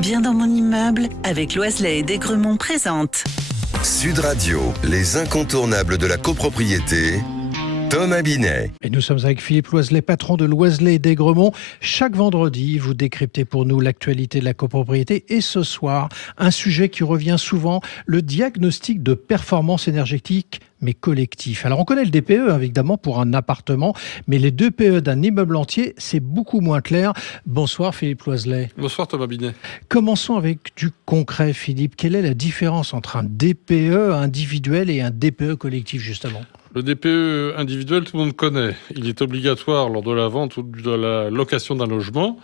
Bien dans mon immeuble, avec Loiselet et Desgremont présente. Sud Radio, les incontournables de la copropriété. Thomas Binet. Et nous sommes avec Philippe Loiselet, patron de Loiselet et Desgremont. Chaque vendredi, vous décryptez pour nous l'actualité de la copropriété. Et ce soir, un sujet qui revient souvent, le diagnostic de performance énergétique, mais collectif. Alors on connaît le DPE évidemment pour un appartement, mais les DPE d'un immeuble entier, c'est beaucoup moins clair. Bonsoir Philippe Loiselet. Bonsoir Thomas Binet. Commençons avec du concret Philippe. Quelle est la différence entre un DPE individuel et un DPE collectif justement ? Le DPE individuel, tout le monde connaît. Il est obligatoire lors de la vente ou de la location d'un logement.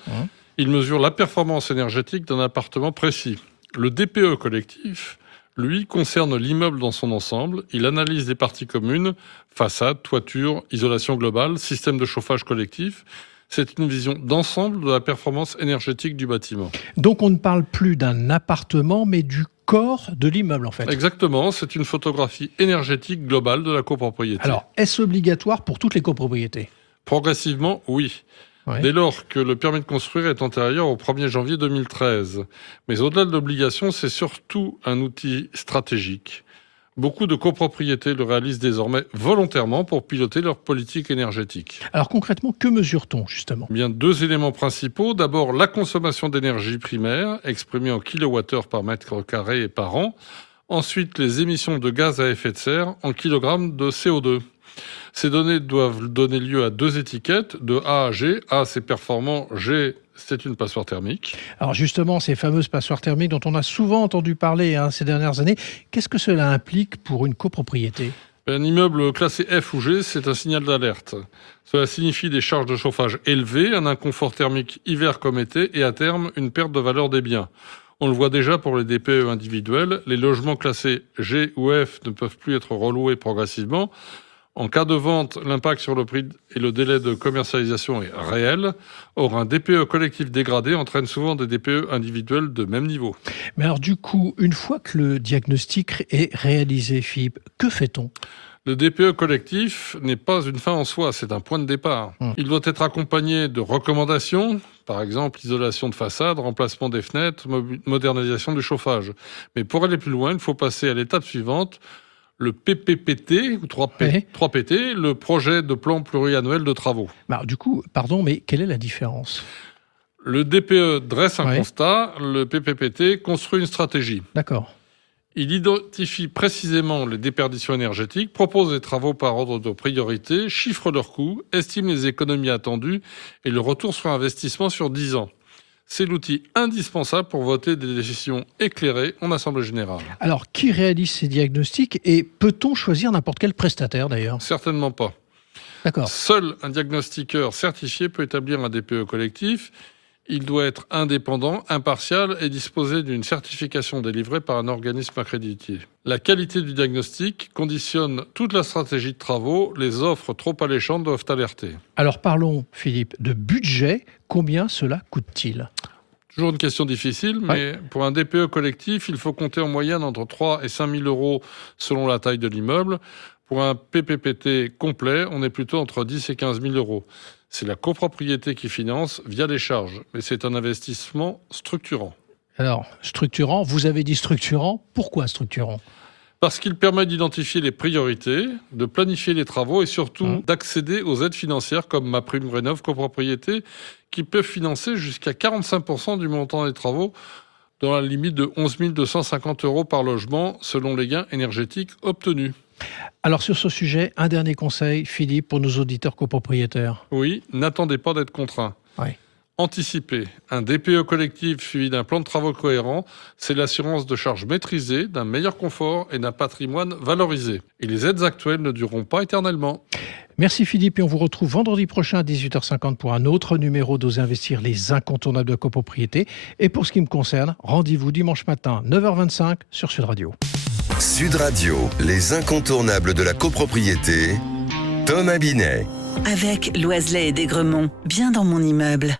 Il mesure la performance énergétique d'un appartement précis. Le DPE collectif, lui, concerne l'immeuble dans son ensemble. Il analyse les parties communes, façade, toiture, isolation globale, système de chauffage collectif. C'est une vision d'ensemble de la performance énergétique du bâtiment. Donc on ne parle plus d'un appartement, mais du corps de l'immeuble en fait. Exactement, c'est une photographie énergétique globale de la copropriété. Alors, est-ce obligatoire pour toutes les copropriétés ? Progressivement, oui. Ouais. Dès lors que le permis de construire est antérieur au 1er janvier 2013. Mais au-delà de l'obligation, c'est surtout un outil stratégique. Beaucoup de copropriétés le réalisent désormais volontairement pour piloter leur politique énergétique. Alors concrètement, que mesure-t-on justement ? Bien, deux éléments principaux. D'abord, la consommation d'énergie primaire, exprimée en kilowattheures par mètre carré et par an. Ensuite, les émissions de gaz à effet de serre en kilogrammes de CO2. Ces données doivent donner lieu à deux étiquettes, de A à G. A, c'est performant. G, c'est une passoire thermique. Alors justement, ces fameuses passoires thermiques dont on a souvent entendu parler ces dernières années, qu'est-ce que cela implique pour une copropriété ? Un immeuble classé F ou G, c'est un signal d'alerte. Cela signifie des charges de chauffage élevées, un inconfort thermique hiver comme été et à terme, une perte de valeur des biens. On le voit déjà pour les DPE individuels, les logements classés G ou F ne peuvent plus être reloués progressivement. En cas de vente, l'impact sur le prix et le délai de commercialisation est réel. Or, un DPE collectif dégradé entraîne souvent des DPE individuels de même niveau. Mais alors du coup, une fois que le diagnostic est réalisé, Philippe, que fait-on ? Le DPE collectif n'est pas une fin en soi, c'est un point de départ. Il doit être accompagné de recommandations, par exemple isolation de façade, remplacement des fenêtres, modernisation du chauffage. Mais pour aller plus loin, il faut passer à l'étape suivante, le PPPT, ou 3PT, le projet de plan pluriannuel de travaux. Alors, du coup, pardon, mais quelle est la différence ? Le DPE dresse un constat, le PPPT construit une stratégie. D'accord. Il identifie précisément les déperditions énergétiques, propose des travaux par ordre de priorité, chiffre leurs coûts, estime les économies attendues et le retour sur investissement sur 10 ans. C'est l'outil indispensable pour voter des décisions éclairées en Assemblée générale. Alors, qui réalise ces diagnostics et peut-on choisir n'importe quel prestataire d'ailleurs ? Certainement pas. D'accord. Seul un diagnostiqueur certifié peut établir un DPE collectif. Il doit être indépendant, impartial et disposer d'une certification délivrée par un organisme accrédité. La qualité du diagnostic conditionne toute la stratégie de travaux. Les offres trop alléchantes doivent alerter. Alors parlons, Philippe, de budget. Combien cela coûte-t-il ? Toujours une question difficile, mais pour un DPE collectif, il faut compter en moyenne entre 3 et 5 000 euros selon la taille de l'immeuble. Pour un PPPT complet, on est plutôt entre 10 et 15 000 euros. C'est la copropriété qui finance via les charges, mais c'est un investissement structurant. Alors, structurant, vous avez dit structurant. Pourquoi structurant ? Parce qu'il permet d'identifier les priorités, de planifier les travaux et surtout d'accéder aux aides financières comme MaPrimeRénov' copropriété qui peuvent financer jusqu'à 45% du montant des travaux dans la limite de 11 250 euros par logement selon les gains énergétiques obtenus. Alors sur ce sujet, un dernier conseil, Philippe, pour nos auditeurs copropriétaires. Oui, n'attendez pas d'être contraint. Anticiper. Un DPE collectif suivi d'un plan de travaux cohérent, c'est l'assurance de charges maîtrisées, d'un meilleur confort et d'un patrimoine valorisé. Et les aides actuelles ne dureront pas éternellement. Merci Philippe et on vous retrouve vendredi prochain à 18h50 pour un autre numéro d'Osez Investir, les incontournables de la copropriété. Et pour ce qui me concerne, rendez-vous dimanche matin 9h25 sur Sud Radio. Sud Radio, les incontournables de la copropriété. Thomas Binet. Avec Loiselet et Desgremont, bien dans mon immeuble.